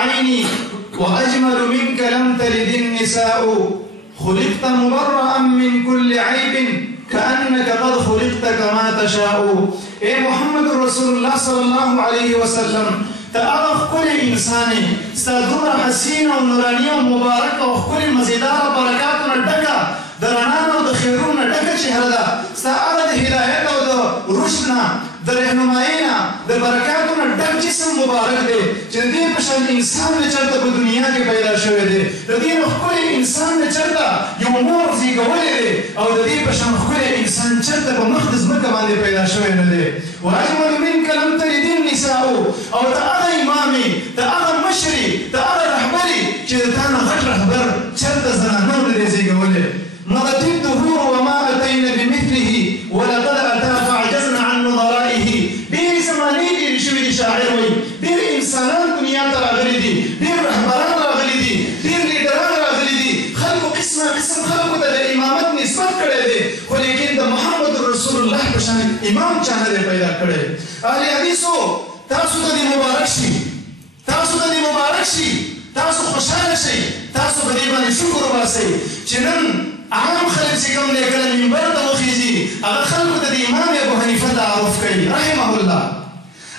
عيني وأجمل منك لم تلد النساء خلقت مبرأ من كل عيب كأنك قد خلقت كما تشاء. اے محمد رسول الله صلى الله عليه وسلم تأغف كل إنساني ستدور حسين ونورانية ومباركة وكل مزيدار بركاتنا الدكا درنانا ودخيرونا الدكا شهردا ستأغد هداية ورشدنا درهنمائنا بركاتنا الدك جسم مبارك دي جندين بشان إنسان لچرتا بدنيا کے پیدا شوئے دے ددین اخکل إنسان لچرتا يومور زيگا ولي دي او ددين بشان اخکل إنسان چرتا بمخدز مکمان دي پیدا شوئے ندے وأجمل منك لم تلد النساء او تأغى إمامي تأغى مشري تأغى رحبري چرتانا غٹ رحبر چرتا زنانون دي زيگا ولي مضت الدهور وما أتينا بمثله ولقد أتى فعجزنا عن نظرائه دير زماني دير شوي شاعر وي دير إنسانان دنيا تراغلي دي دير رحبران راغلي دي دير ليدران راغلي دي خلق قسم خلق دا إمامت نسبت کرے دي ولكن دا محمد رسول الله بشان إمام چاہنا دے پیدا کرے. اہل حدیثو تاسو دا دی مبارک شي تاسو دا دی مبارک شي تاسو خوشحال شي تاسو بدیبانی شکر باسي چنن عام خلق سکم لے کل منبر تا وخیزی اگر خلق تا دی امام ابو حنیفہ تعارف کئی رحمه اللہ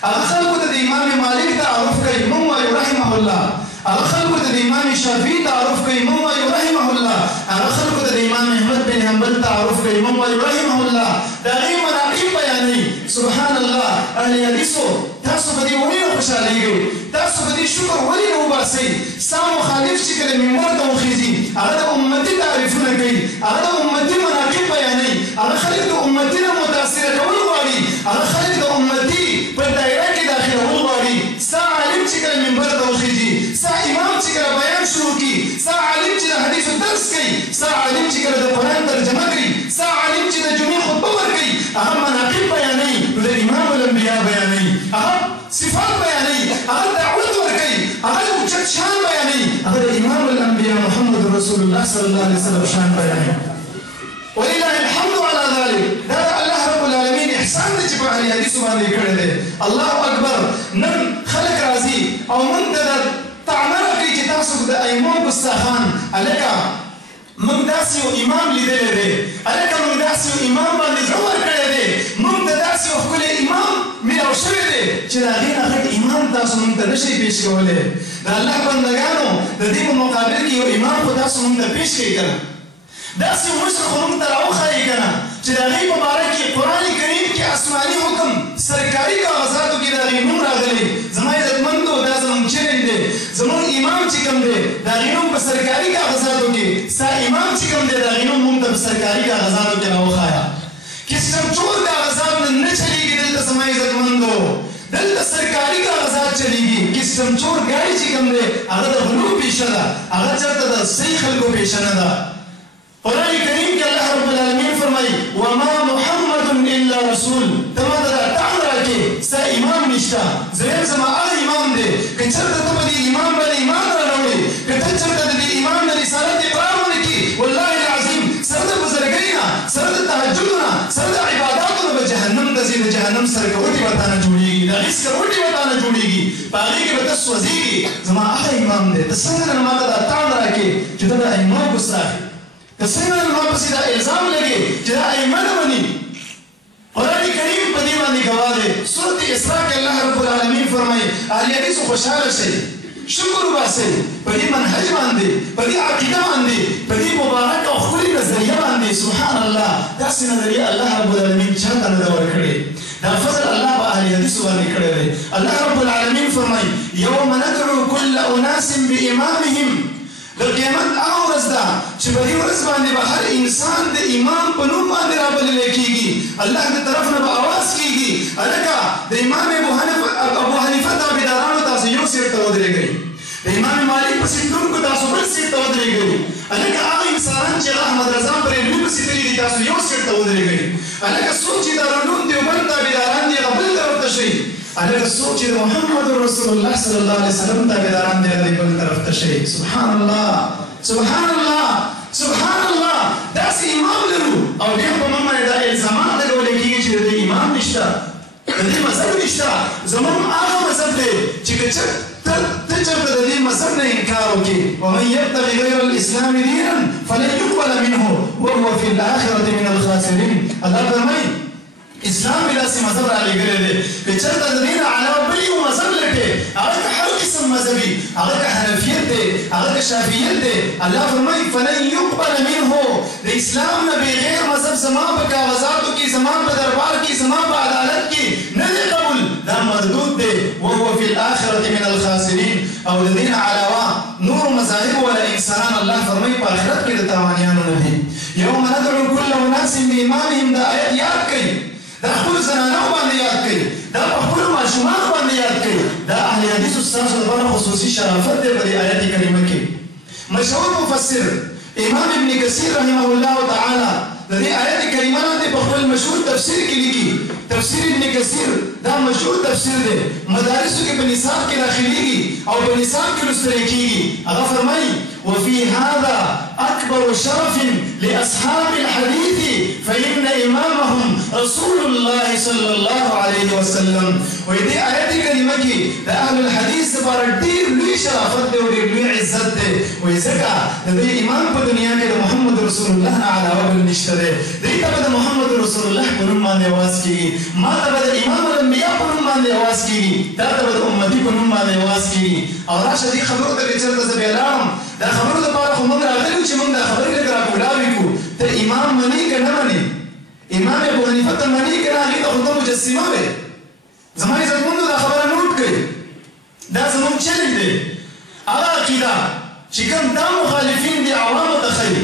اگر خلق تا دی امام مالک تعارف کئی مموی رحمه اللہ اگر خلق تا دی امام شافعی تعارف کئی مموی رحمه اللہ اگر خلق تا دی امام احمد بن حنبل تعارف کئی مموی رحمه اللہ داغی مناقب بیانی سبحان اللہ اہل حدیثو تاسو بدی ولی خوشحالی گئی تاسو بدی شکر ولی نو باسی سا مخالف شکل منبر تا وخیزی اگر امتی تعریفونه کئی اگر امتی مناقب بیانی اگر خلق دا امتی متاثر کول غاری اگر خلق دا امتی پر دائرہ کی داخل ہول غاری سا عالم چکل منبر دا وخیزی سا امام چکل بیان شروع کی سا عالم چکل حدیث درس کی سا عالم چکل دا قرآن ترجمہ کی سا عالم چکل جمعی خطبہ ور کی اگر مناقب بیانی دا امام الانبیاء بیانی اگر صفات بیانی اگر دعوت ور کی اگر اچھت شان بیانی اگر امام الانبیاء محمد رسول اللہ صلی اللہ علیہ وسلم شان بیانی ولله الحمد على ذلك هذا الله رب العالمين احسان دي جبا علي حديث باندې کړی دی الله اکبر نن خلق راضي او من د تعمر کوي چې تاسو د ایمون ګستاخان الکا من داسې یو امام لیدلی دی الکا من داسې یو امام باندې زړه ورکړی دی من د داسې یو ښکلی امام میلاو شوی دی چې د هغې نه غټ امام تاسو موږ ته نشئ پیش کولی د الله بندګانو د دې په مقابل کې یو امام خو تاسو موږ ته پیش کوي که نه داسې مشر خو موږ ته راوښایي که نه چې د هغې په باره کې قرآن کریم کې آسماني حکم سرکاري کاغذاتو کې د هغې نوم راغلی زما عزتمندو دا زموږ چلنج دی زموږ امام چې کوم دی د هغې نوم په سرکاري کاغذاتو کې ستا امام چې کوم دی د هغې نوم موږ ته په سرکاري کاغذاتو کې راوښایه کسټم ټول کاغذات نه چلېږي دلته زما عزتمندو دلته سرکاري کاغذات چلېږي کسټم چور ګاډي چې کوم دی هغه د غلو پیشه ده هغه چېرته د صحیح خلکو پیشه نه ده قرآن کریم کې الله رب العالمین فرمایي وما محمد الا رسول ته ما ته تعال راکړې ستا امام نشته زه زما هغه امام دی که چېرته ته په دې امام باندې ایمان راوړې که ته چېرته د دې امام د رسالت اقرار ونه کړي والله العظیم سره د بزرګۍ نه سره د تهجدو نه سره د عباداتو نه به جهنم ته ځې د جهنم سرکوټې به تا نه جوړېږي د هغې سکروټې به تا نه جوړېږي په هغې کې به ته سوځېږي زما هغه امام دی ته څنګه نن ما ته دا تعال راکړې چې ته د ائمه ګستاخ څنګه ما پسې دا الزام لګي چې دا ائمه نه مني قرآن کریم په دې باندې ګواه دی سورت اسراء کې الله رب العالمین فرمایي اهل حدیثو خوشحاله شئ شکر وباسئ په دې منهج باندې په دې عقیده باندې په دې مبارک او ښکلې نظریه باندې سبحان الله داسې نظریه الله رب العالمین چاته نه ده ورکړې دا فضل الله په اهل حدیثو باندې کړی دی الله رب العالمین فرمایي یوم ندعو کل اناس بامامهم د قیامت هغه ورځ ده چې په دې ورځ باندې به هر انسان د امام په نوم باندې رابللی کېږي الله د طرف نه به اواز کېږي هلکه د امام ابو حنیفه تابعدارانو تاسو یو سیټ ته ودرېږئ د امام مالک پسې تلونکو تاسو بل سیټ ته ودرېږئ هلکه هغه انسانان چې هغه احمد رضا بریلوي پسې تللي دي تاسو یو سیټ ته ودرېږئ هلکه څوک چې دارالعلوم دیوبند تابعداران دي هغه بل طرف ته شئ هلکه څوک چې د محمد رسول الله صلی الله علیه وسلم تابعداران دي هغه بل طرف ته شئ سبحان الله سبحان الله سبحان الله داسې امام لرو او بیا په موږ باندې دا الزامات لګولی کېږي چې د امام نشته د دې مذهب نشته زموږ هغه مذهب دی چې که ته ته چېرته د دې مذهب نه انکار وکړې ومن یبتغي غیر الاسلام دینا فلن يقبل منه وهو في الاخرة من الخاسرين. الله فرمایي اسلام به داسې مذهب رالیږلی دی که چېرته د دې نه علاوه بل یو مذهب لټې هغه که هر قسم مذهب وي هغه که حنفیت دی هغه که شافعیت دی الله فرمایي فلن يقبل منه د اسلام نه بغیر مذهب زما په کاغذاتو کې زما په دربار کې زما په عدالت کې نه دی قبول دا مردود دی وهو في الاخرة من الخاسرين. او د دې نه علاوه نور مذاهب ولا انسانان الله فرمایي په آخرت کې د تاوانیانو نه دي. یوم ندعو كل اناس بامامهم دا آیت یاد کړئ دا خپل زنانو باندې یاد کړئ دا په خپلو ماشومانو باندې یاد کړئ دا اهل حدیثو ستاسو لپاره خصوصي شرافت دی په دې آیت کریمه کې. مشهور مفسر امام ابن کثیر رحمه الله تعالی د دې آیت کریمه باندې په خپل مشهور تفسیر کې لیکي. تفسیر ابن کثیر دا مشهور تفسیر دی مدارسو کې په نصاب کې داخليږي او په نصاب کې لوستل کېږي. هغه فرمایي وفي هذا أكبر شرف لأصحاب الحديث فإن إمامهم رسول الله صلى الله عليه وسلم. ويدي آيات كلمة كي دا أهل الحديث بار دير لوي شرافت دي ودير لوي عزت دي ويزكا دا إمام په دنیا کې محمد رسول الله على وبل نشته دی ته محمد رسول الله په نوم باندې आवाज کیږي ما ته د امام الانبیاء په نوم باندې आवाज کیږي دا ته د امتی په نوم باندې आवाज کیږي. او راشه دې خبرو ته چرته زبیلام دا خبرو د پاره خو موږ راغلو چې موږ دا خبرې لږ راکولاوي کو ته امام منی که نه منی امام ابو حنیفه ته منی که نه هغې ته خو ته مجسمه وې زما عزتمندو دا خبره نوټ کړئ دا زموږ چلنج دی. هغه عقیده چې کوم دا مخالفین دي عوامو ته ښیي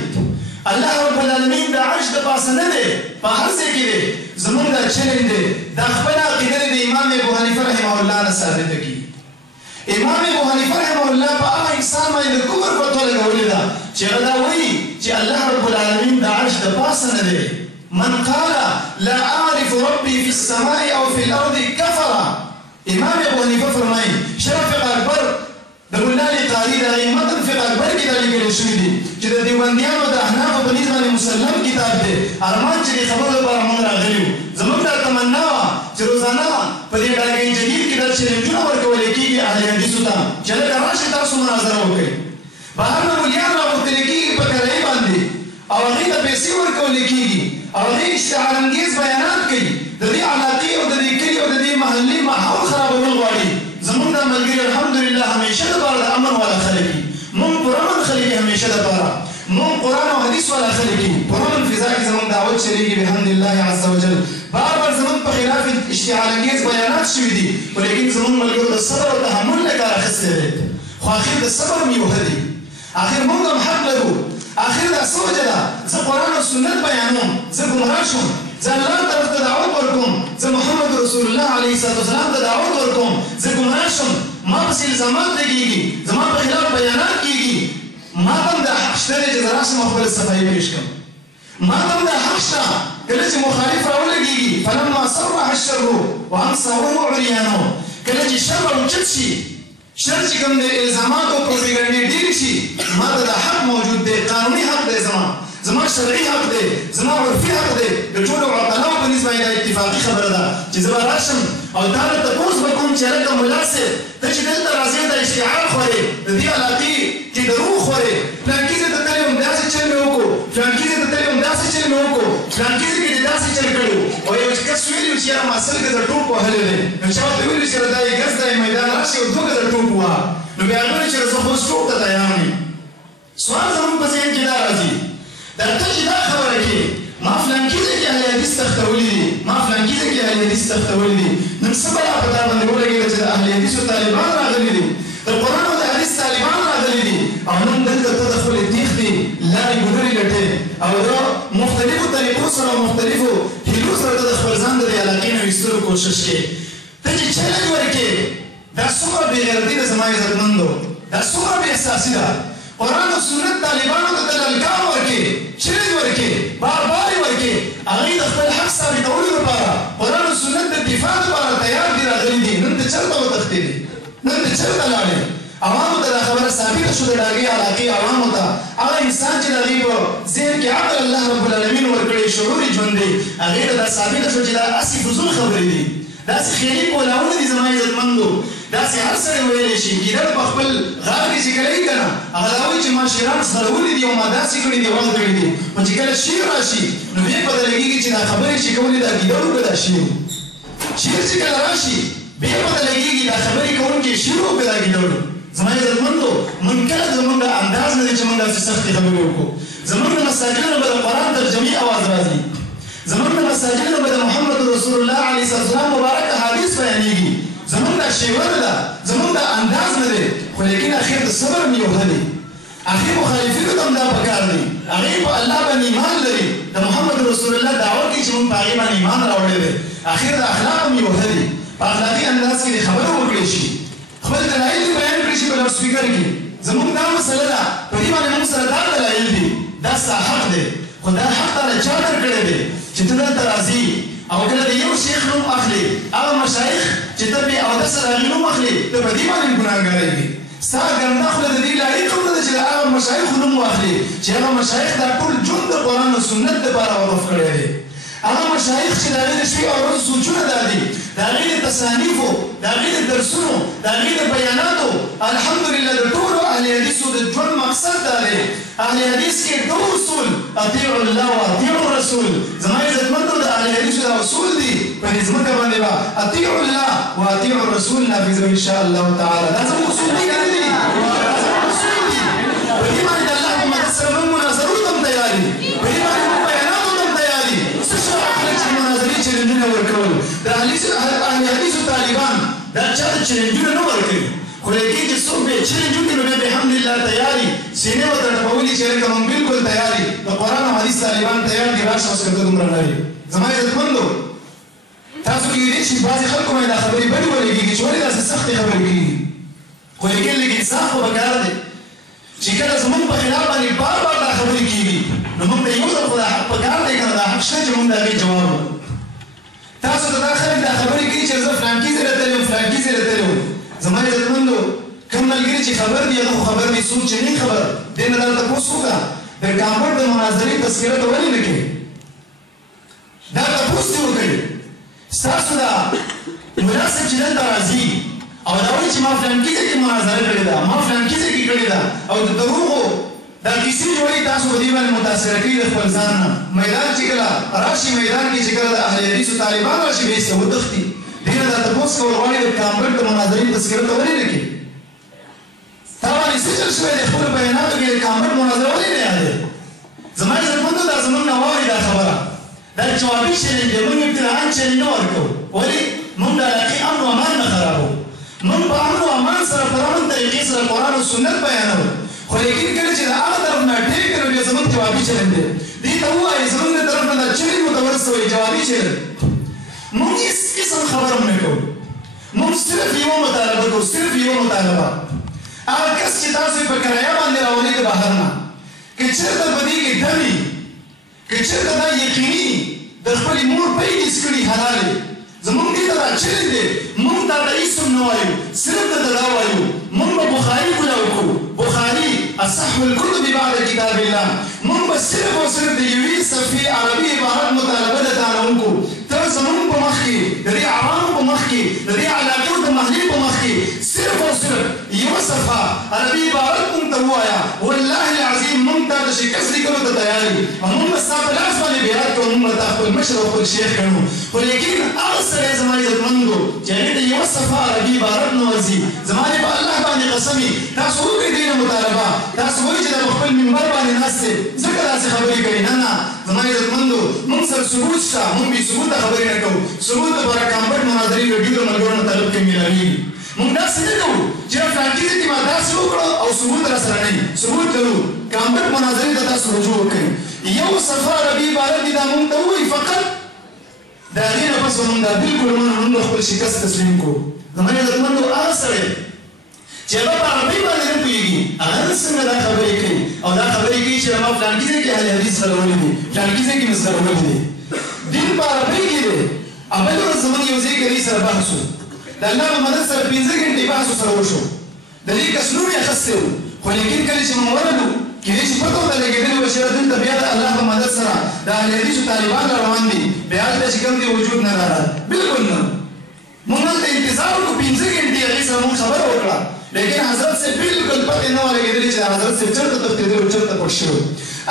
الله رب العالمین د عرش د پاسه نه دی په هر ځای کې دی زموږ دا چلنج دی دا خپله عقیده د امام ابو حنیفه رحمه الله نه ثابته کړي. امام ابو حنیفه رحمه الله په هغه انسان باندې د کفر فتوا لګولې ده چې هغه دا وایي چې الله رب العالمین د عرش د پاسه نه دی. من قال لا اعرف ربي في السماء او في الارض كفر. امام ابو حنیفه فرمایي شرف اکبر د مولانا قاری د متن فقه اکبر کې دا لیکل شوي دي چې د دیوبندیانو د احنافو په نسبت باندې مسلم کتاب دی. ارمان چې خبرو لپاره موږ راغلي یو زموږ دا تمنا وه چې روزانه په دې ډاګین جدید کې دا چیلنجونه ورکول کېږي اهل حدیثو ته چې لکه راشئ تاسو مناظره وکړئ. بهر نه مولیان راغوښتل کېږي په کرایې باندې او هغې ته پیسې ورکول کېږي او هغې اشتعارانګیز بیانات کوي د دې علاقې او د دې کلي او د دې محلې ماحول خرابول غواړي. زموږ دا ملګري الحمدلله همیشه دپاره د امن والا خلک دي مونږ پرامن خلک یې همیشه دپاره مونږ قرآن او حدیث والا خلک یو پرامن فضا کې زموږ دعوت چلېږي بحمدالله عز وجل. بار بار زموږ په خلاف اشتعالانګیز بیانات شوي دي خو لیکن زموږ ملګرو د صبر او تحمل نه کار اخیستی دی خو اخر د صبر میوه دی. اخر مونږ هم حق لرو. اخر دا څه وجه ده زه قرآن او سنت بیانوم زه ګمراه شوم زه الله طرف ته دعوت ورکوم زه محمد رسول الله علیه السلام ته دعوت ورکوم زه ګمراه شم ما پسې الزامات لګېږي زما په خلاف بیانات کېږي ما ته هم دا حق شته دی چې زه راشم او خپله صفایي پېښ کړم. ما ته هم دا حق شته کله چې مخالف راولګېږي فلما صرح الشر وانصاره عریانو کله چې شر راوچت شي شر چې کوم د الزاماتو پروپیګنډې ډېرې شي ما ته دا حق موجود دی قانوني حق دی زما شرعي حق دی زما عرفي حق دی د ټولو عقلاو په نسبت باندې دا اتفاقي خبره ده چې زه به راشم او تا نه تپوس به کوم چې هلکه ملا صاحب ته چې دلته راځې دا اشتعال خورې د دې علاقې کې دروغ خورې فلانکي ځای ته تللی وم داسې چل مې وکړو فلانکي ځای ته تللی وم داسې چل مې وکړو فلانکي ځای کې دې داسې چل کړی و او یو کس ویلي و چې یاره ما سل ګزه ټوپ وهلی دی نو چا ورته ویلي چې دا یې ګز دی میدان راشي او 2 ګزه ټوپ ووهه نو بیا هغه ویلي چې زه خو اوس ټوپ ته تیار یم. سوال زموږ په ذهن کې دا راځي دا ته چې دا خبره کې ما فلانکي ځای کې اهل حدیث تختولی دي ما فلانکي ځای کې اهل حدیث تختولی دي نن څه بلا په تا باندې ولګېده چې د اهل حدیثو طالبان راغلي دي د قرآن او د حدیث طالبان راغلي دي او نن دلته ته د خپلې تېښتې لارې ګودرې لټې او د مختلفو طریقو سره او مختلفو هیلو سره ته د خپل ځان د دې علاقې نه ویستلو کوشش کوې ته چې چلنج ورکې دا څومره بېغیرتي ده زما عزتمندو دا څومره بې احساسي ده. قرآن او سنت طالبانو ته تللګام ورکې چلنج ورکې بار بار یې ورکې هغوی د خپل حق ثابتولو لپاره قرآن او سنت د دفاع لپاره تیار دي راغلي دي. نن ته چېرته وتښتېدې نن ته چېرته لاړې عوامو ته دا خبره ثابته شوه د ډاګې علاقې عوامو ته هغه انسان چې د هغې په ذهن کې عقل الله رب العالمین ورکړی شعور یې ژوند دی هغې ته دا ثابته شوه چې دا هسې فضول خبرې دي داسې خیالي کولاونه دي زما عزتمندو داسې هر سړی ویلی شي ګیدړ په خپل غار کې چې کله وي که نه هغه دا وایي چې ما شیران ځغلولي دي او ما داسې کړي دي وغ کړي دي خو چې کله شیر راشي نو بیا پته لګېږي چې دا خبرې چې کولې دا ګیدړ و که دا شیر شیر چې کله راشي بیا پته لګېږي دا خبرې کوونکی شیر و که دا ګیدړ زما عزتمندو موږ کله زموږ د انداز نه دی چې موږ داسې سختې خبرې وکړو زموږ د مساجدو نه به د قرآن ترجمې اواز راځي زموږ د مساجدو نه به د محمد رسول الله علیه السلام مبارک حدیث بیانېږي زموږ دا شیور ده زموږ دا انداز نه دی خو لیکن اخر د صبر هم یو ښه دی اخر مخالفینو ته هم دا پکار دی هغې په الله باندې ایمان لري د محمد رسول الله دعوت کوي چې موږ په هغې باندې ایمان راوړی دی اخر د اخلاق هم یو ښه دی په اخلاقي انداز کې د خبرو وکړی شي خپل دلایل دې بیان کړي شي په لاؤډ سپیکر کې زموږ دا مسله ده په دې باندې موږ سره دا دلایل دي دا ستا حق دی خو دا حق تاله چا درکړی دی چې ته دلته راځي او کله د یو شیخ نوم اخلي هغه مشایخ چې ته پرې اودس د هغې نوم اخلي ته په دې باندې ګناهګاری وي ستا ګنده خوله د دې لایق هم نه ده چې د هغه مشایخو نوم واخلي چې هغه مشایخ دا ټول ژوند د قرآن او سنت دپاره وقف کړی دی هغه مشایخ چې د هغې د شپې او ورځو سوچونه دا دي د هغې د تصانیفو د هغې د درسونو د هغې د بیاناتو الحمدلله د ټولو اهل حدیثو د ژوند مقصد دا دی اهل حدیث کې دو اصول اطیعوا الله و اطیعوا الرسول زما عزتمندو د اهل حدیثو دا اصول دي په دې ځمکه باندې به اطیعوا الله و اطیعوا الرسول نافظ ان شاء الله تعالی دا زموږ اصول دي که نه دي دا زموږ اصول دي په دې باندې د الله په مدد سره موږ مناظرو ته هم تیار دي په دې باندې موږ بیاناتو ته هم تیار دي څه شرط خلک چې مناظرې چیلنجونه ورکول د اهل حدیثو طالبان دا چا ته چیلنجونه نه ورکوي خو لیکن چې څوک به چیلنج وکړي نو بیا بحمدلله تیار دي سینې ورته ډبولي چې لکه موږ بلکل تیار دي د قرآن او حدیث طالبان تیار دي راشه اوس که ته دومره لرې زما عزتمندو تاسو کېدای شي بعضې خلکو باندې دا خبرې بدې ولګېږي چې ولې داسې سختې خبرې کېږي خو لیکن لږ انصاف خو پکار دی چې کله زموږ په خلاف باندې بار بار دا خبرې کېږي نو موږ ته یو ځل خو دا حق پکار دی که نه دا حق شته چې موږ د هغې جواب ورکړو تاسو ته دا خلک دا خبرې کوي چې زه فلانکي ځای ته تللی وم فلانکي ځای ته تللی وم زما عزتمندو کوم ملګري چې خبر دي هغه خو خبر دي څوک چې نه خبر دې نه دا تپوس وکړه د کامبر د مناظرې تذکره ته ولې نه کوي دا تپوس دې وکړي ستاسو دا ملا صاحب چې دلته راځي او دا وایي چې ما فلانکي ځای کې مناظره کړې ده ما فلانکي ځای کې کړې ده او د دروغو دا کیسې جوړوي تاسو په دې باندې متاثره کوي د خپل ځان نه میدان چې کله راشي میدان کې چې کله د اهل حدیثو طالبان راشي بیا یې وتښتي دې نه دا تپوس کول غواړي د کامبر د مناظرې تذکره ته ولې نه کوي تا باندې څه چل شوی دی خپلو بیاناتو کې د کامبر مناظره ولې نه یادوي زما عزتمندو دا زموږ نه واوري دا خبره دا جوابي چلنج دی موږ ابتداءً چلنج نه ورکوو ولې موږ د علاقې امن و امان نه خرابوو موږ په امن و امان سره په امن طریقې سره قرآن او سنت بیانوو خو لیکن کله چې د هغه طرف نه ټیک کړو بیا زموږ جوابي چلنج دی دې ته ووایي زموږ د طرف نه دا چلنج ورته ورسوئ جوابي چلنج موږ هېڅ قسم خبره هم نه کوو موږ صرف یوه مطالبه کوو صرف یوه مطالبه هغه کس چې تاسو یې په کرایه باندې راولئ د بهر نه که چېرته په دې کې دم وي که چېرته دا یقیني د خپلې مور پیدې کړي حلالې زمونږ دې ته دا چلنج دی مونږ دا د هېڅ هم نه وایو صرف درته دا وایو مونږ به بخاري کولاو کوو بخاري اصح الکتب بعد کتاب الله مونږ به صرف او صرف د یوې صفحې عربي عبارت مطالبه د تعالی وکړو ته زمونږ په مخ کې د دې عوامو په مخ کې د دې علاقو د محلې په مخ کې صرف او صرف یوه صفحه عربي عبارت مونږ ته ووایه والله العظیم مونږ ته د شکست لیکلو ته تیار یو او مونږ به ستا په لاس باندې بیعت کوو مونږ به تا خپل مشر او خپل شیخ ګڼو خو لیکن هغه سړی زما عزتمندو چې هغې ته یوه صفحه عربي عبارت نه ورځي زما دې په الله باندې قسم وي تاسو وکړئ دې نه مطالبه تاسو وایئ چې دا په خپل منبر باندې ناست دی ځکه داسې خبرې کوي نه نه زما عزتمندو مونږ سره ثبوت شته مونږ بې ثبوته خبرې نه کوو ثبوت لپاره کامبر مناظرې ویډیو د ملګرو نه طلب کې میلاویږي مونږ داسې نه کوو چې فلانکي ځای کې ما داسې وکړو او ثبوت راسره نه وي ثبوت لرو کامبر مناظرې ته تاسو رجوع وکړئ یو صفحه عربي عبارت دي دا مونږ ته ووایي فقط د هغې نه پس به مونږ دا بلکل مونږ خپل شکست تسلیم کړو زما عزتمندو هغه سړی چې هغه په عربۍ باندې نه پوهېږي هغه څنګه دا خبرې کوي او دا خبرې کوي چې ما فلانکي ځای کې اهل حدیث غلولي دي فلانکي ځای کې مې زغلولي دي دین په عربۍ کې دی او بل ورځ زموږ یو ځای کې دې سره بحث و د الله په مدد سره 15 ګنټې بحث ورسره وشو د دې کس نوم یې اخیستی و خو لیکن کله چې موږ ورغلو کېدای شي پته ورته لګېدلې وه چې دلته بیا د الله په مدد سره د اهل حدیثو طالبان را روان دي بیا هلته چې کوم دی وجود نه راغلی بلکل نه راوړو 5 غنټې هغې سره مونږ خبره وکړه لیکن حضرت صاحب بالکل پتې نه وه لګېدلې چې حضرت صاحب چېرته تښتېدلي او چېرته پټ شوي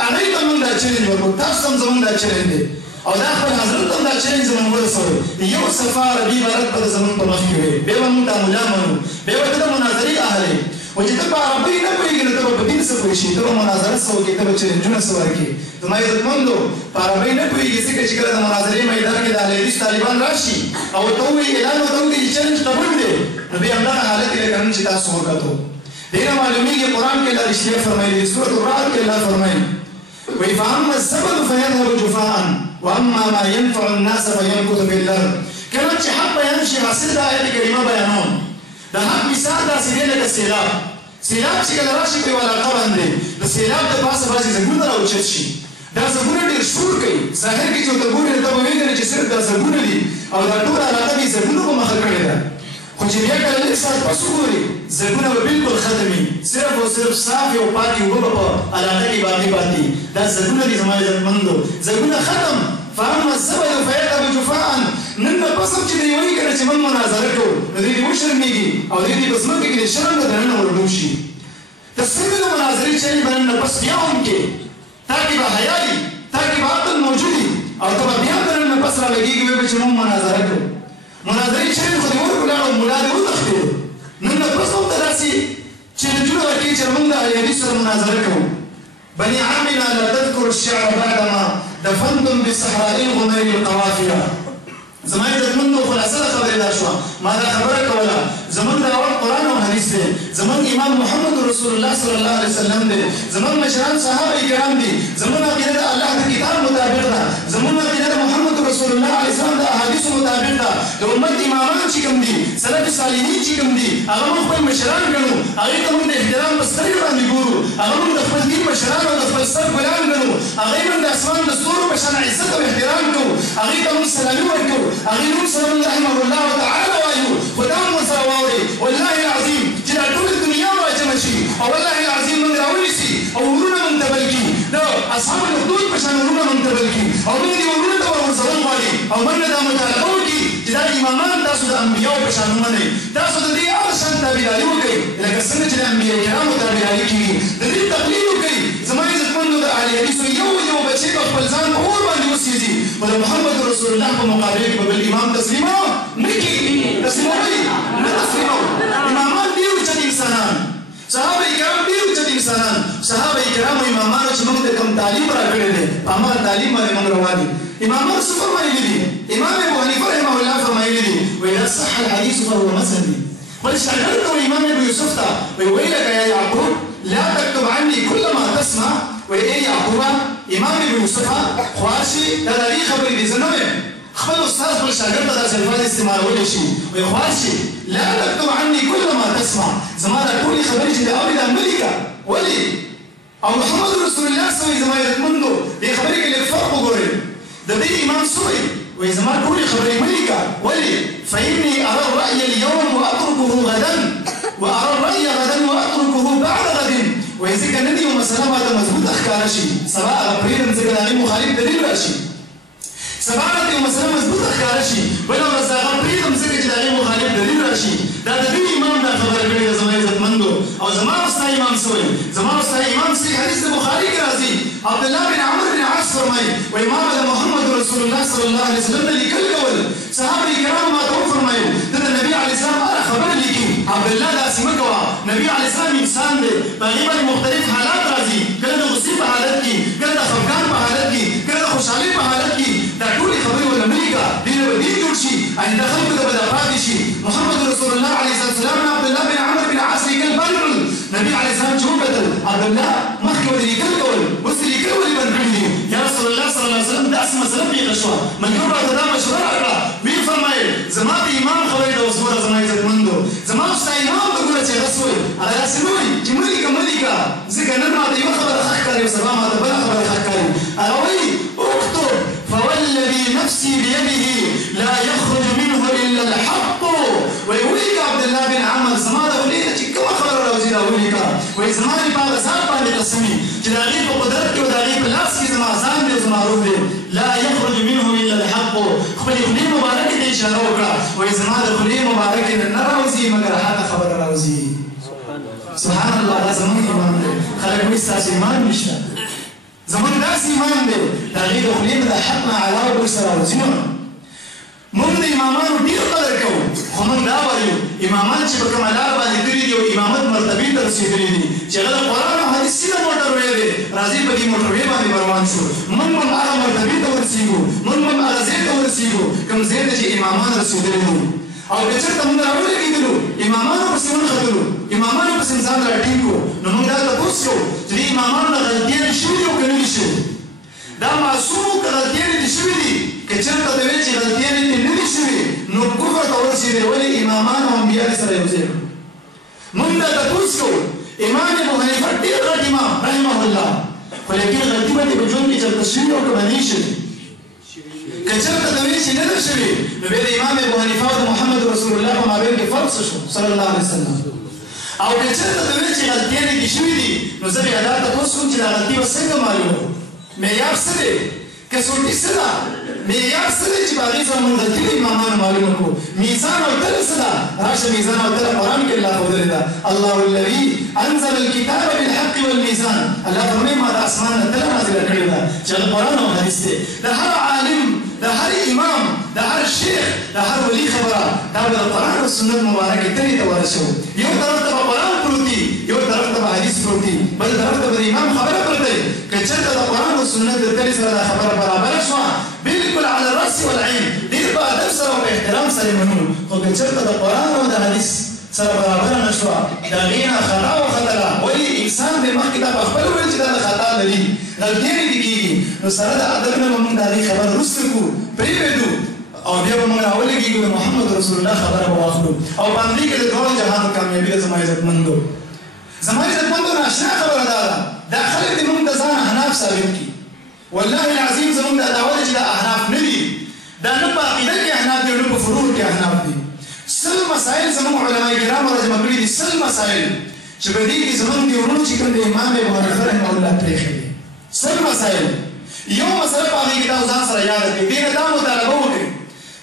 هغوی ته مونږ دا چیلنج ورکړو تاسو ته هم زمونږ دا چیلنج دی او دا خپل حضرت هم دا چیلنج زمونږ ورسوئ یو صفه عربي عبارت به د زمونږ په مخ کې وي بیا به مونږ دا ملا منو بیا به ته د مناظرې اهل یې و چې ته په عربۍ نه پوهېږې نو ته به په دین څه پوه شي ته به مناظره څه وکړې ته به چیلنجونه څه ورکړې زما عزتمندو په عربۍ نه پوهېږې ځکه چې کله د مناظرې میدان کې د اهل حدیث طالبان راشي او ورته ووایي اعلان ورته وکړي چې چیلنج قبول دی نو بیا همدغه حالت یې لکه نن چې تاسو وکتو دینه معلومیږي قرآن کې الله رښتیا فرمایلي سورة الرعد کې الله فرمایي وایي فاما الزبد فيذهب جفاء واما ما ينفع الناس فيمكث في الارض کله چې حق بیان شي حاصل د آیت کریمه بیانوم د حق مثال داسې دی لکه سیلاب سیلاب چې کله راشي په یوه علاقه باندې د سیلاب د پاسه بعضې ځنګلونه راوچت شي دا ځنګلونه ډېر شور کوي ظاهر کې چې ورته ګورې نو ته به وینې چې صرف دا ځنګلونه دي او دا ټوله علاقه دې ځنګلونو په مخه کړې ده خو چې بیا کله لږ ساعت پس وګورې ځنګلونه به بالکل ختم وي صرف او صرف صافې او پاکې اوبه به په علاقه کې باقي پاتې دا ځنګلونه دي زما عزتمندو ځنګلونه ختم فاما الزبد فيذهب جفاء نن نه پس هم چې دوی وایي که نه چې موږ مناظره کوو نو دوی دې وشرمېږي او دوی دې په ځمکه کې د شرم نه دننه ورډوب شي ته څنګه د مناظرې چلې به نن نه پس بیا هم کې تا کې به حیا وي تا کې به عقل موجود وي او ته به بیا د نن نه پس رالګېږي وایي چې موږ مناظره کوو مناظرې چلې خو دې ورکړو ملا دې وتښتېد نن نه پس هم ته داسې چیلنجونه ورکوي چې موږ د اهل حدیث سره مناظره کوو بني عامنا لا تذكر الشعر بعدما دفنتم بالصحراء الغمر القوافله زما عزتمندو خلاصه د خبرې دا شوه ما دا خبره کوله زمونږ دعوت قرآن او حدیث دی زمونږ امام محمد رسول الله صلی الله علیه وسلم دی زمونږ مشران صحابه کرام دي زمونږ عقیده د الله د کتاب مطابق ده زمونږ عقیده د محمد رسول الله علیه وسلم د احادیثو مطابق ده د امت امامان چې کوم دي سلف صالحین چې کوم دي هغه موږ خپل مشران ګڼو هغې ته موږ د احترام په سترګې باندې ګورو هغه موږ د خپل دین مشران او د خپل سر ګلان ګڼو هغې موږ د اسمان د ستورو په شان عزت او احترام کوو هغې ته موږ سلامي ورکوو هغې موږ سره موږ رحمه الله تعالی وایو خو دا هم ورسره واورئ والله العظیم چې دا ټوله دنیا راجمع شي او والله العظیم موږ راونیسي او ورونه موږ ته بل کړي د اصحاب الاخدود په شان ورونه موږ ته بل کړي او موږ دې ورونه ته ورغورځول غواړي او موږ دا مطالبه وکړي چې دا امامان تاسو د انبیاو په شان ومنئ تاسو د دې هغه شان تابعداري وکړئ لکه څنګه چې د انبیاء کرامو تابعداري کېږي د دې تقلید وکړئ زما عزتمندو د اهل حدیثو یو یو بچی په خپل ځان په اور باندې وسېږي خو د محمد رسول الله په مقابله کې به بل امام تسلیمه نه کېږي تسلیموي نه تسلیمو امامان ډېر اوچت انسانان صحابه کرام ډېر اوچت انسانان صحابه کرامو امامانو چې موږ ته کوم تعلیم راکړی دی په هماغه تعلیم باندې موږ روان دي امامان څه فرمایلي دي امام ابو حنیفه رحمه الله فرمایلي دي واذا صح الحديث فهو مسندي والشاگرد امام ابو یوسف ته ویلک یا یعقوب لا تكتب عني كل ما تسمع وای یعقوب امام ابو یوسف خواشي دا دې خبرې دي زه نه وایم خپل استاد خپل شاګرد ته داسې الفاظ استعمالولی شي وایي خواشي لا تكتب عني كل ما تسمع زما دا ټولې خبرې چې دې اورې دا مه لیکه ولې او محمد رسول الله صلی الله علیه وسلم دې خبرې کې لږ فرق وګورئ د دې امام څه وایي وایي زما ټولې خبرې مه لیکه ولې فإني أرى الرأي اليوم وأتركه غدا وأرى الرأي غدا وأتركه بعد غد وایي ځکه نن یو مسله ماته مضبوطه ښکاره شي سبا هغه پرېږدم ځکه د هغې مخالف دلیل راشي سبا راته یو مسله مضبوطه ښکاره شي بله ورځ هغه پرېږدم ځکه چې د هغې مخالف دلیل راشي دا د دې امام دا خبره کړې ده زما عزتمندو او زما او ستا امام څه وایي زما او ستا امام صحیح حدیث د بخاري کې راځي عبدالله بن عمرو بن عاص فرمایي وایي ما به د محمد رسول الله صلی الله علیه وسلم نه لیکل کول صحابه کرامو ما ته وفرمایل ته د نبي علیه السلام هره خبره لیکي عبدالله داسې مه کوه نبي علیه السلام انسان دی په هغې باندې مختلف حالات راځي کله د غصې په حالت کې کله د خفګان په حالت کې کله د خوشحالۍ په حالت کې دا ټولې خبرې ورته مه لیکه دې نه به دین جوړ شي آینده خلکو ته به دا پاتې شي محمد رسول الله علیه السلام نه عبدالله بن عمرو بن عاص لیکل بند کړل نبي علیه السلام چې وکتل عبدالله مخکې به دې لیکل کول اوس دې لیکل ولې بند کړي دي یا رسول الله صلی الله علیه وسلم داسې مسله پېښه شوه ملګرو راته دا مشوره راکړه ویې فرمایل زما د امام خبرې ته اوس ګوره زما عزتمندو زما او ستا امام ته ګوره چې هغه څه وایي هغه داسې نه وایي چې مه لیکه مه لیکه ځکه نن ماته یوه خبره ښه ښکاري او سبا ماته بله خبره ښه ښکاري هغه وایي اکتب فوالذي نفسي بيده لا يخرج منه الا الحق وایي ولیکه عبدالله بن عمر زما د خولې نه چې کومه خبره راوځي دا ولیکه وایي زما دې په هغه ځان باندې قسم وي چې د هغې په قدرت کې او د هغې په لاس کې زما ځان دی زما روح دی لا يخرج منه الا الحق خپلې خولې مبارکې ته اشاره وکړه وایي زما د خولې مبارکې نه راوځي مګر حق خبره راوځي. سبحان الله، دا زمونږ ایمان دی. خلک وایي ستاسو ایمان نشته، زمونږ داسې ایمان دی د هغې د خولې نه د حق نه علاوه بل څه راوځي نه. موږ د امامانو ډېر قدر کوو، خو موږ دا وایو امامان چې په کومه لار باندې تللي دي او امامت مرتبې ته رسېدلي دي چې هغه د قرآن او حدیث سیده موټروی دی، راځئ په دې موټروی باندې روان شو. موږ هم هغه مرتبې ته ورسېږو، موږ هم هغه ځای ته ورسېږو کوم ځای ته چې امامان رسېدلي دي. او که چېرته موږ راولګېدلو، امامانو پسې ونښتلو، امامانو پسې ځان راټینګ کړو، نو موږ دا تپوس کوو چې دې امامانو نه غلطیانې شوي دي او که نه دي شوي. دا معصوم و که غلطیانې دې شوي دي، که چېرته ته وایې چې غلطیانې دې نه دي شوي نو کفر ته ورسېدې. ولې امامان او انبیا سره یو ځای کړو. موږ دا تپوس کوو. امام ابو حنیفه ډېر غټ امام رحمه الله، خو لیکن غلطي به دې په ژوند کې چېرته شوي او که به نه شوي. که چېرته ته وایې چې نه ده شوي نو بیا د امام ابو حنیفه او د محمد رسول الله په مابین کې فرق څه شو صلی الله علیه وسلم. او که چېرته ته وایې چې غلطیانې دې شوي دي نو زه بیا دا تپوس کوم چې دا غلطي به څنګه معلومه، معیار څه دی، کسوټي څه ده، معیار څه دی چې په هغې سره موږ غلطي د امامانو معلومه کړو. میزان او تله څه ده، راشه میزان او تله قرآن کې الله ښودلې ده. الله الذي انزل الكتاب بالحق والميزان، الله فرمایي ما د اسمان نه تله نازله کړې ده چې هغه قرآن او حدیث دی. د هر عالم، د هر امام، د هر شیخ، د هر ولي خبره دا به د قرآن او سنت مبارکې تلې ته ورسوو. یو طرف ته به قرآن پروت دي، یو طرف ته به حدیث پروت دي، بل طرف ته به د امام خبره پرته وي. که چېرته د قرآن او سنت د تلې سره دا خبره برابره شوه بالکل على الراس والعين، ډېر په ادب سره او په احترام سره یې منو. خو که چېرته د قرآن او د حدیث سره برابره نه شوه د هغې نه خطا وختله. ولې انسان دی مخکې دا په خپل ویل چې دا د خطا لري، غلطیانې دې کېږي، نو سره د ادب نه به مونږ د هغې خبره وروسته کړو، پرېږدو او بیا به مونږ راولګېږو د محمد رسول الله خبره به واخلو. او په همدې کې د دواړو جهانو کامیابي ده. زما عزتمندو، زما عزتمندو ناشنا خبره دا ده، دا خلک دې مونږ ته ځان احناف ثابت کړي. والله العظیم زمونږ دا دعوه ده چې دا احناف نه دي، دا نه په عقیده کې احناف دي او نه په فروع کې احناف دي. سل مسایل زمونږ علما کرامو راجمع کړي دي، سل مسایل چې په دې کې زمونږ دې ورونو چې کوم د امام ابو حنیفه رحمه الله پرېښي دي. سل مسایل، یو مسله په هغې کې دا ځان سره یاده کړئ، دې نه دا مطالبه وکړئ.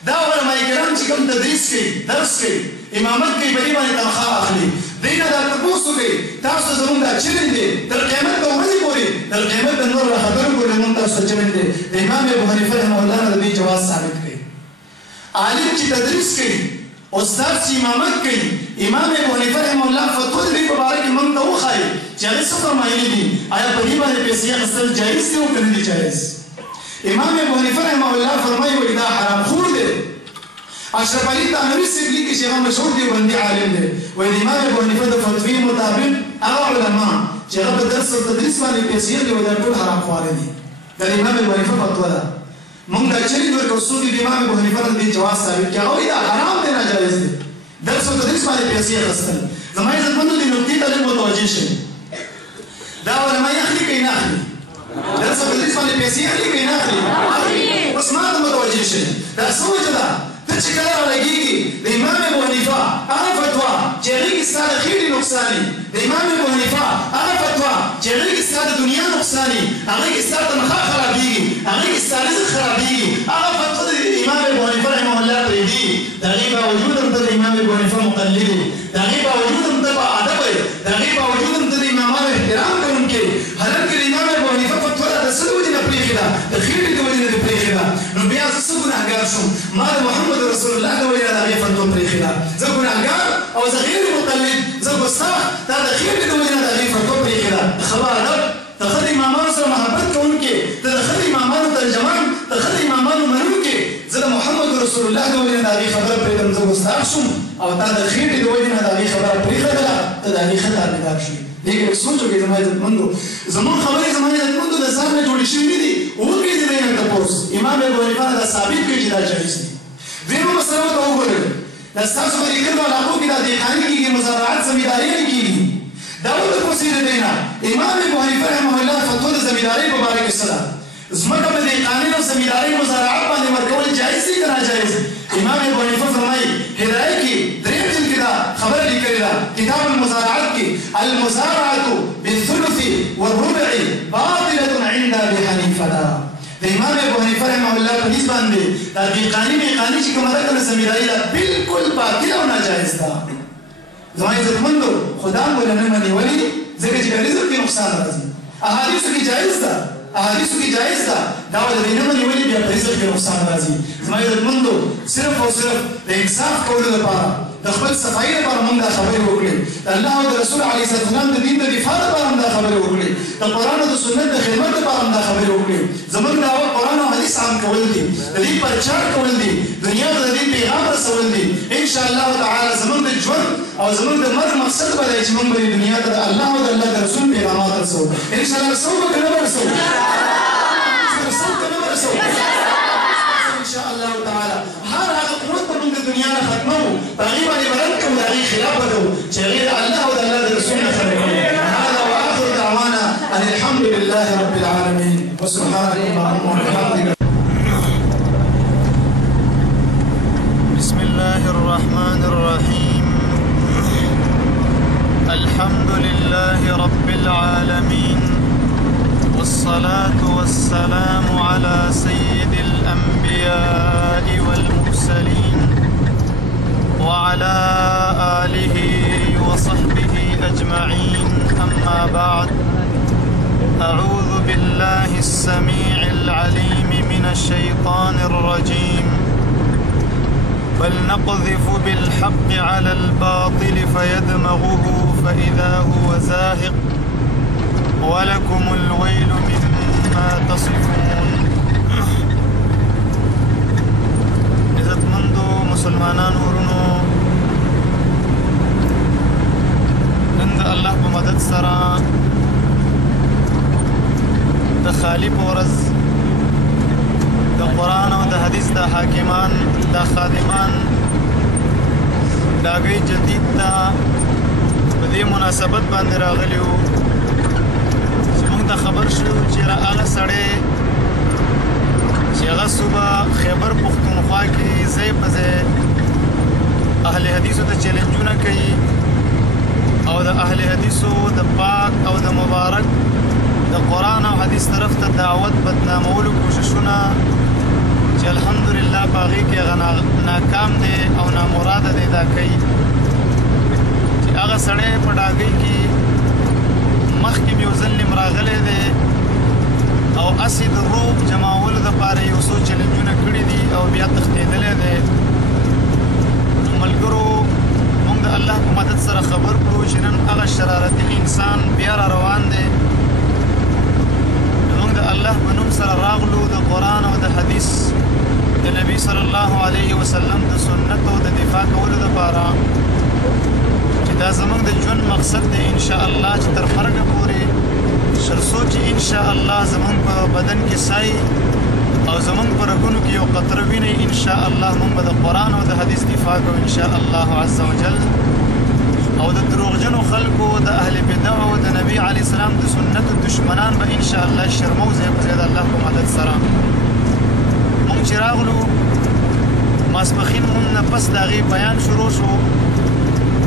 دا علما کرام چې کوم تدریس کوي، درس کوي، امامت کوي، په دې باندې تنخواه اخلي. دې نه دا تپوس وکړئ تاسو ته زمونږ دا چلنج دی تر قیامت د ورځې پورې، تر قیامت د نورو خبرو پورې مونږ تاسو ته چلنج دی. د امام ابو حنیفه رحمه الله نه د دې جواز ثابت کړئ. عالم چې تدریس کوي، استاد چې امامت کوي، امام ابو حنیفه رحمه الله فتوا د دې په باره کې موږ ته وښایي چې هغې څه فرمایلي دي، آیا په دې باندې پیسې اخیستل جایز دي او که نه دي جایز. امام ابو حنیفه رحمه الله فرمایي وایي دا حرام خور دی. اشرف علي تانوي صاحب لیکي چې هغه مشهور دیوبندي عالم دی، وایي د امام ابو حنیفه د فتوی مطابق هغه علما چې هغه په درس او تدریس باندې پیسې اخلي وایي دا ټول حرام خواره دي. دا د امام ابو حنیفه فتوا ده. موږ دا چلنج ورکړو څوک د امام ابو حنیفه نه دې جواز ثابت کړي، هغه وایي دا حرام دی، ناجایز دی، درس او تدریس باندې پیسې اخیستل. زما عزتمندو دې نقطې ته لږ متوجه شئ. دا علما یې اخلي که یې نه اخلي؟ درس او تدریس باندې پیسې اخلي که یې نه اخلي؟ اوس ما ته متوجه شئ. دا څه وجه ده ته چې کله رالګېږي د امام ابو حنیفه هغه فتوا چې هغې کې ستا د خېټې نقصان وي، د امام ابو حنیفه هغه فتوا چې هغې کې ستا د دنیا نقصان وي، هغې کې ستا تنخواه خرابېږي، هغې کې ستا رزق خرابېږي، هغه فتوا د امام ابو حنیفه رحمه الله پرېږدي. د هغې باوجود هم ته د امام ابو حنیفه مقلد یې، د هغې باوجود هم ته باادب یې، د هغې باوجود هم ته د امامانو احترام کوونکی یې. حالانکې د امام ابو حنیفه فتوا ده د څه د وجې نه پرېښې ده، د خېټې د وجې نه دې پرېښې ده. نو بیا زه څه ګناهګار شوم؟ ما د محمد رسول الله د وجې نه د هغې فتوا پرېښې ده. زه ګناهګار او زه غیر مقلد، زه ګستاخ، دا د خېټې د وجې نه د هغې فتوا پرېښې ده. د ښه ادب، د ښه د امامانو سره محبت کوونکې، د ښه د امامانو ترجمان، د ښه د امامانو منونکې، زه د محمد رسول الله د وجې نه د هغې خبره پرېږدم، زه ګستاخ شوم او تا د خېټې د وجې نه د هغې خبره پرېښودله، ته د هغې ښه تابعدار شوې. دې کې سوچ وکړئ زما عزتمندو، زموږ خبرې زما عزتمندو د ځان نه جوړې شوي نه دي. وکړئ د دې نه تپوس. امام ابو حنیفه دا ثابت کړي چې دا جایز دي. دویمه مسله ورته وګورئ، دا ستاسو په لیکلو علاقو کې دا دهقاني کېږي، مزارعت زمینداریانې کېږي، دا وتپوسئ د دې نه. امام ابو حنیفه رحمه الله فتوا د زمیندارۍ په باره کې څه ده؟ ځمکه په دهقانۍ او زمیندارۍ مزارعت باندې ورکول جایز دي که ناجایز؟ امام ابو حنیفه فرمایي هدایه کې درېیم جلد کې دا خبره لیکلې ده، کتاب المزارعت کې المزارعة بالثلث والربع باطلة عند ابي حنیفه ده. د امام ابو حنیفه رحمه الله په نسبت باندې دا دهقاني میقاني چې کومه ده کنه زمینداري ده بالکل باطله او ناجایز ده. زما عزتمندو خدا مو نه مني ولې ځکه چې رزق کې نقصان راځي احادیثو کې جایز ده دا ولې نه مني ولې بیا رزق کې نقصان راځي زما عزتمندو صرف او صرف د انصاف کولو لپاره د خپل صفایي لپاره موږ دا خبرې وکړې د الله او د رسول علیه السلام د دین د دفاع لپاره موږ دا خبرې وکړې د قرآن او د سنت د خدمت لپاره موږ دا خبرې وکړې زموږ دعوه قرآن او حدیث عام کول دي د دې پرچار کول دي دنیا ته د دې پیغام رسول دي ان شاء الله تعالی زموږ د ژوند او زموږ د مرګ مقصد به دی چې موږ به دنیا ته د الله او د الله د رسول پیغامات رسوو ان شاء الله رسوو که نه به رسوو ان شاء الله تعالی هر هغه قوت به موږ د دنیا نه ختموو په هغې باندې به رد کوو د هغې خلاف به کوو چې هغې د الله او د الله د رسول نه خبرې کوي هذا واخر دعوانا ان الحمد لله رب العالمين وسبحانك اللهم وبحمدك بسم الله الرحمن الرحيم الحمد لله رب العالمين والصلاة والسلام على سيد الأنبياء والمرسلين وعلى آله وصحبه أجمعين أما بعد أعوذ بالله السميع العليم من الشيطان الرجيم بل نقذف بالحق على الباطل فيدمغه فإذا هو زاهق ولكم الويل مما تصفون عزتمندو مسلمانان ورونو نن د الله په مدد سره د خالی په ورځ د قرآن او د حدیث د حاکمان د خادمان د هغوی جدید ته په دې مناسبت باندې راغلي وو چې موږ ته خبر شو چې هغه سړی چې هغه صوبه خیبر پښتونخوا کې ځای په ځای اهل حدیثو ته چیلنجونه کوي او د اهل حدیثو د پاک او د مبارک د قرآن او حدیث طرف ته دعوت بدنامولو کوششونه چې الحمدلله په هغې کې هغه ناکام دی او نامراده دی دا کوي چې هغه سړی په ډاګۍ کې مخکې مې یو ځل نیم راغلی دی او اسې د روب جمعولو دپاره یو څو چلنجونه کړي دي او بیا تښتېدلی دی نو ملګرو موږ د الله په مدد سره خبر کړو چې نن هغه شرارتي انسان بیا را روان دی موږ د الله په نوم سره راغلو د قرآن او د حدیث د نبی صلی الله علیه وسلم د سنتو د دفاع کولو دپاره چې دا زموږ د ژوند مقصد دی انشاءالله چې تر مرګه پورې ترڅو چې انشاءالله زموږ په بدن کې سای او زموږ په رګونو کې یو قطره وینئ انشاءالله موږ به د قرآن او د حدیث دفاع کوو انشاءالله عز وجل او د دروغجنو خلکو د اهل بدعو د نبی علیه السلام د سنتو دشمنان به انشاءالله شرمو ځای په ځای د الله په مدد سره موږ چې راغلو ماسپښین مونږ نه پس د هغې بیان شروع شو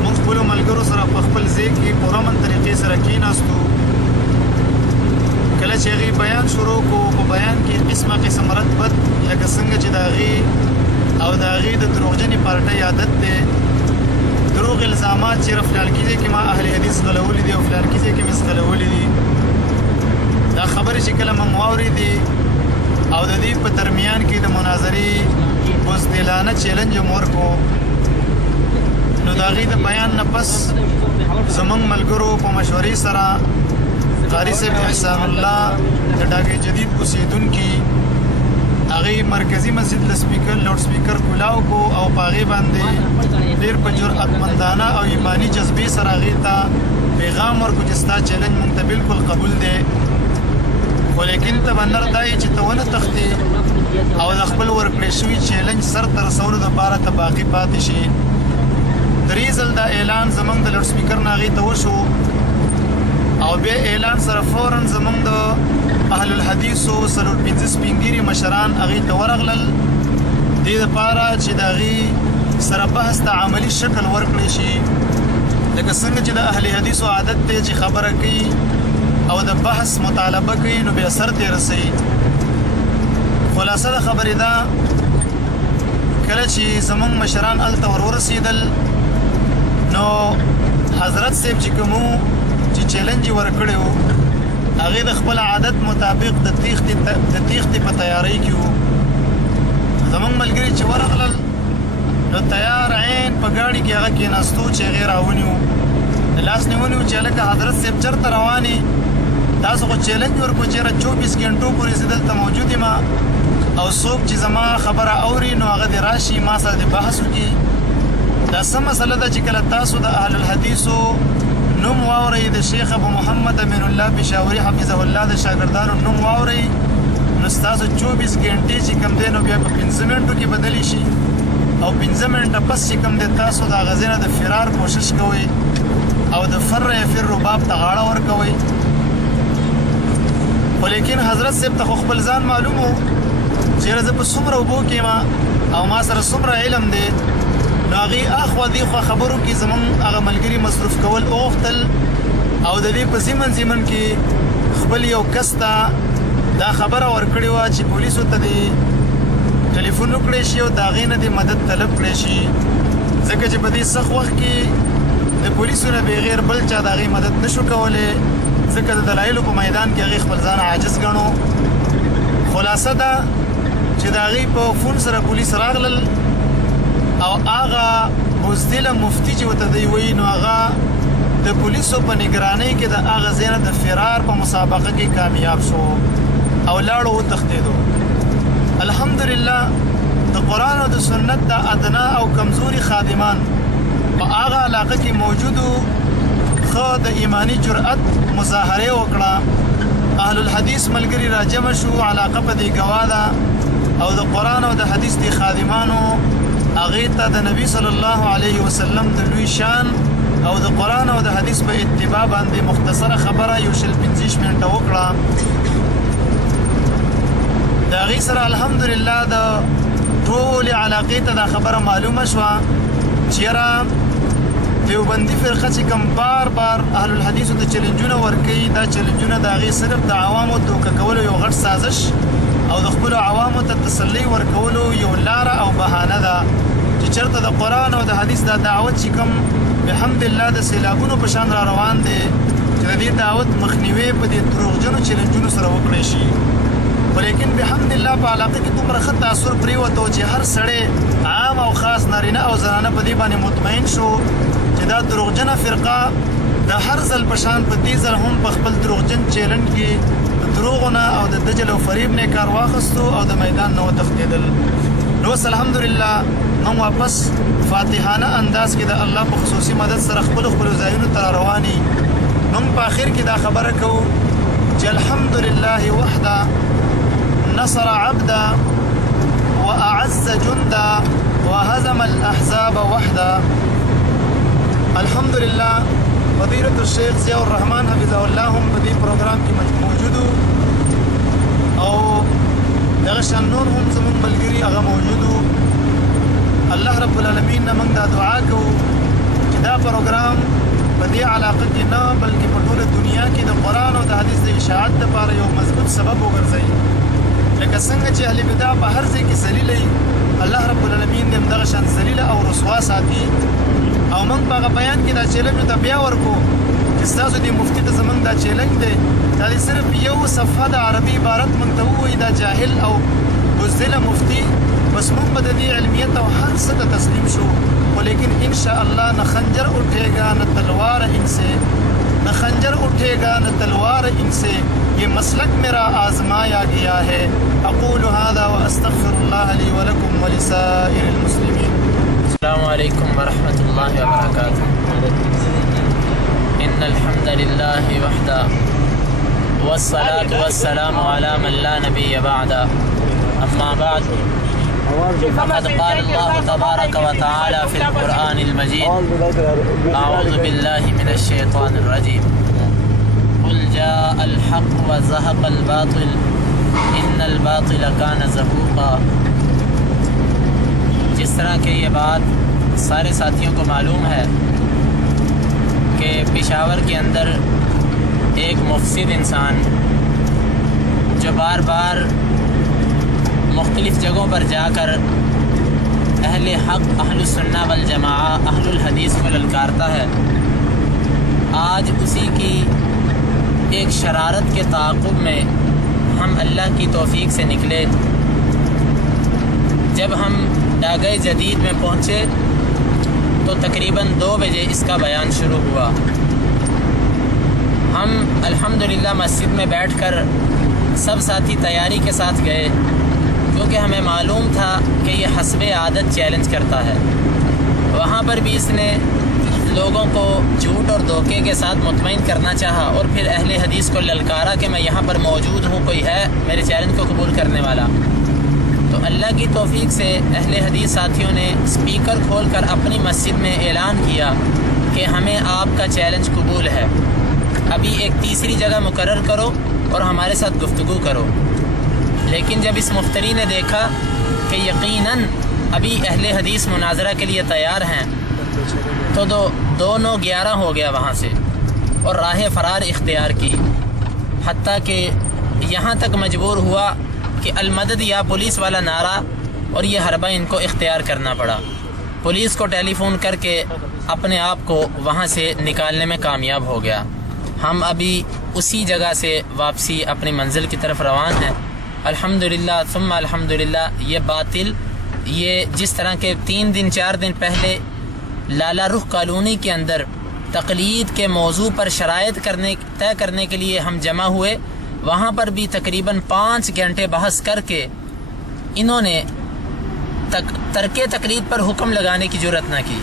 موږ خپلو ملګرو سره په خپل ځای کې په امن طریقې سره کېناستو کله چې هغې بیان شروع کو په بیان کې قسمه قسم رد بد لکه څنګه چې د هغې او د هغې د دروغجنې پارټۍ عادت دی دروغ الزامات چې فلانکي ځای کې ما اهل حدیث غولولي دي او فلانکي ځای کې مې غولولي دي دا خبرې چې کله موږ واورېدې او د دې په درمیان کې د مناظرې بزدلانه چیلنج هم ورکړو نو د هغې د بیان نه پس زموږ ملګرو په مشورې سره قاري صاحب احسان الله د ډاګې جدید اوسېدونکي هغې مرکزي مسجد له سپیکر لوډ سپیکر کولاو کو او په هغې باندې ډېر په جرأتمندانه او ایماني جذبې سره هغې ته پیغام ورکړو چې ستا چیلنج موږ ته بلکل قبول دی خو لیکن ته به نر دا یې چې ته ونه تښتې او د خپل ورکړې شوي چیلنج سر ته رسولو دپاره ته باقي پاتې شي درې ځل دا اعلان زموږ د لوډ سپیکر نه هغې ته وشو او بیا اعلان سره فوراً زموږ د اهل الحدیثو څلور پنځه سپینګیري مشران هغې ته ورغلل دې دپاره چې د هغې سره بحث ته عملي شکل ورکړی شي لکه څنګه چې د اهل حدیثو عادت دی چې خبره کوي او د بحث مطالبه کوي نو بیا سر ته رسوي خلاصه د خبرې دا کله چې زموږ مشران هلته ورورسېدل نو حضرت صاحب چې کوم چې چیلنج ورکړی و هغې د خپل عادت مطابق د تیښتې په تیارۍ کې وو. زمونږ ملګري چې ورغلل نو تیار عین په ګاډي کې هغه کېناستو چې هغې راونیو د لاس نیونې و چې هلکه حضرت صاحب چېرته روان یې تاسو خو چیلنج ورکړو چېرې 24 ګنټو پورې زه دلته موجود یم او څوک چې زما خبره اوري نو هغه دې راشي ما سره دې بحث وکړي. دا څه مسله ده چې کله تاسو د اهل الحدیثو نوم واورئ د شیخ ابو محمد امین الله پېښوري حفظه الله د شاګردانو نوم واورئ نو ستاسو 24 ګنټې چې کوم دی نو بیا په 15 منټو کې بدلی شي او 15 منټه پس چې کوم دی تاسو د هغه ځای نه د فرار کوشش کوئ او د فر یفر باب ته غاړه ورکوئ. خو لیکن حضرت صاحب ته خو خپل ځان معلوم و چېرې زه په څومره اوبو کې یم او ما سره څومره علم دی نو هغې اخوا دیخوا خبرو کې زمونږ هغه ملګري مصروف کول وغوښتل او د دې په زمن کې خپل یو کس ته دا خبره ورکړې وه چې پولیسو ته دې ټلیفون وکړی شي او د هغې نه دې مدد طلب کړی شي ځکه چې په دې سخت وخت کې د پولیسو نه بغیر بل چا د هغې مدد نشو کولی ځکه د دلایلو په میدان کې هغې خپل ځان عاجز ګڼو. خلاصه ده چې د هغې په فون سره پولیس راغلل او هغه بزدله مفتي چې ورته دی وایي نو هغه د پولیسو په نګرانۍ کې د هغه ځای نه د فرار په مسابقه کې کامیاب شو او لاړو وتښتېدو. الحمدلله د قرآن او د سنت د ادنا او کمزوري خادمان په هغه علاقه کې موجودو خو د ایمانی جرأت مظاهره وکړه. اهل الحدیث ملګري راجمع شو علاقه په دې ګواه ده او د قرآن او د حدیث د خادمانو هغې ته د نبی صلی الله علیه وسلم د لوی شان او د قرآن او د حدیث په اتباع باندې مختصره خبره یو 25 منټه وکړه. د هغې سره الحمدلله د ټولې علاقې ته دا خبره معلومه شوه چې یاره دیوبندي فرقه چې کوم بار بار اهل الحدیثو ته چیلنجونه ورکوي دا چیلنجونه د هغې صرف د عوامو دوکه کولو یو غټ سازش او د خپلو عوامو ته تسلي ورکولو یو لاره او بهانه ده چې چېرته د قرآن او د حدیث دا دعوت چې کوم بحمدالله د سیلابونو په شان را روان دی چې د دې دعوت مخنیوی په دې دروغجنو چیلنجونو سره وکړی شي. خو لیکن بحمدالله په علاقه کې دومره ښه تاثر پرېوته چې هر سړی عام او خاص نارینه او زنانه په دې باندې مطمئن شو چې دا دروغجنه فرقه د هر ځل په شان په دې ځل هم په خپل دروغجن چیلنج کې د دروغو نه او د دجل او فریب نه کار واخیستو او د میدان نه وتښتېدل. نو اوس الحمدلله موږ واپس فاتحانه انداز کې د الله په خصوصي مدد سره خپلو ځایونو ته روان یو. موږ په آخر کې دا خبره کوو چې الحمدلله وحده نصر عبدا وأعز جندا وهزم الأحزاب وحده. الحمدلله فضيلة الشيخ ضياء الرحمن حفظه الله هم په دې پروګرام کې موجودو او دغه شان نور هم زموږ ملګري هغه موجودو. الله رب العالمین نه موږ دا دعا کوو چې دا پروګرام په دې علاقه کې نه بلکې په ټوله دنیا کې د قرآن او د حدیث د اشاعت لپاره یو مضبوط سبب وګرځوي. لکه څنګه چې اهل بدع په هر ځای کې ذلیله الله رب العالمین دې همدغه شان ذلیله او رسوا ساتي. او موږ په هغه بیان کې دا چیلنج ته بیا ورکو چې ستاسو دې مفتي ته زموږ دا چیلنج دی دا دې صرف یو صفحه د عربي عبارت موږ ته ووایي دا جاهل او بزدله مفتي بس موږ به د دې علمیت او هر څه ته تسلیم شو. خو لیکن انشاءاللہ نہ خنجر اٹھے گا نہ تلوار ان سے نہ خنجر اٹھے گا نہ تلوار ان سے یہ مسلک میرا آزمایا گیا ہے. اقول هذا واستغفر الله لي ولكم ولسائر المسلمين. السلام عليكم ورحمة الله وبركاته. إن الحمد لله وحده والصلاة والسلام على من لا نبي بعده. أما بعد فقد قال الله تبارك وتعالى في القرآن المجيد أعوذ بالله من الشيطان الرجيم قل جاء الحق وزهق الباطل إن الباطل كان زهوقا. जिस तरह के ये बात सारे साथियों को मालूम है कि पेशावर के अंदर एक मुफसिद इंसान जो बार बार मुख्तलिफ़ जगहों पर जाकर अहले हक़ अहलुस्सुन्ना वल जमाआ अहलुल हदीस को ललकारता है آج اسی کی ایک شرارت کے تعاقب میں ہم اللہ کی توفیق سے نکلے۔ جب ہم ڈاگہ جدید میں پہنچے تو تقریباً 2 بجے اس کا بیان شروع ہوا۔ ہم الحمدللہ مسجد میں بیٹھ کر سب ساتھی تیاری کے ساتھ گئے، کیونکہ ہمیں معلوم تھا کہ یہ حسب عادت چیلنج کرتا ہے۔ وہاں پر بھی اس نے لوگوں کو جھوٹ اور دھوکے کے ساتھ مطمئن کرنا چاہا، اور پھر اہل حدیث کو للکارا کہ میں یہاں پر موجود ہوں، کوئی ہے میرے چیلنج کو قبول کرنے والا۔ تو اللہ کی توفیق سے اہل حدیث ساتھیوں نے اسپیکر کھول کر اپنی مسجد میں اعلان کیا کہ ہمیں آپ کا چیلنج قبول ہے، ابھی ایک تیسری جگہ مقرر کرو اور ہمارے ساتھ گفتگو کرو۔ لیکن جب اس مفتری نے دیکھا کہ یقیناً ابھی اہل حدیث مناظرہ کے لیے تیار ہیں، تو 9:11 ہو گیا وہاں سے، اور راہ فرار اختیار کی، حتیٰ کہ یہاں تک مجبور ہوا کہ المدد یا پولیس والا نعرہ اور یہ حربہ ان کو اختیار کرنا پڑا۔ پولیس کو ٹیلی فون کر کے اپنے آپ کو وہاں سے نکالنے میں کامیاب ہو گیا۔ ہم ابھی اسی جگہ سے واپسی اپنی منزل کی طرف روان ہیں۔ الحمدللہ ثم الحمدللہ یہ باطل، یہ جس طرح کے 3 دن 4 دن پہلے لالا رخ کالونی کے اندر تقلید کے موضوع پر شرائط طے کرنے کے لیے ہم جمع ہوئے، وہاں پر بھی تقریباً 5 گھنٹے بحث کر کے انہوں نے ترک تقلید پر حکم لگانے کی جرات نہ کی۔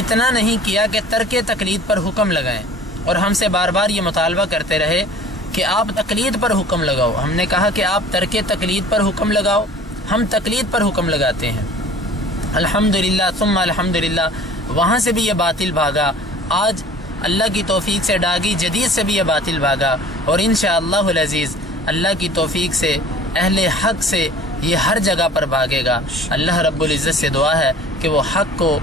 اتنا نہیں کیا کہ ترک تقلید پر حکم لگائیں، اور ہم سے بار بار یہ مطالبہ کرتے رہے کہ آپ تقلید پر حکم لگاؤ۔ ہم نے کہا کہ آپ ترک تقلید پر حکم لگاؤ، ہم تقلید پر حکم لگاتے ہیں۔ الحمدللہ ثم الحمدللہ وہاں سے بھی یہ باطل بھاگا، آج اللہ کی توفیق سے ڈاگی جدید سے بھی یہ باطل بھاگا، اور انشاءاللہ العزیز اللہ کی توفیق سے اہل حق سے یہ ہر جگہ پر بھاگے گا۔ اللہ رب العزت سے دعا ہے کہ وہ حق کو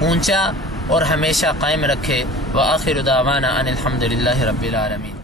اونچا اور ہمیشہ قائم رکھے۔ وآخر دعوانا ان الحمدللہ رب العالمین۔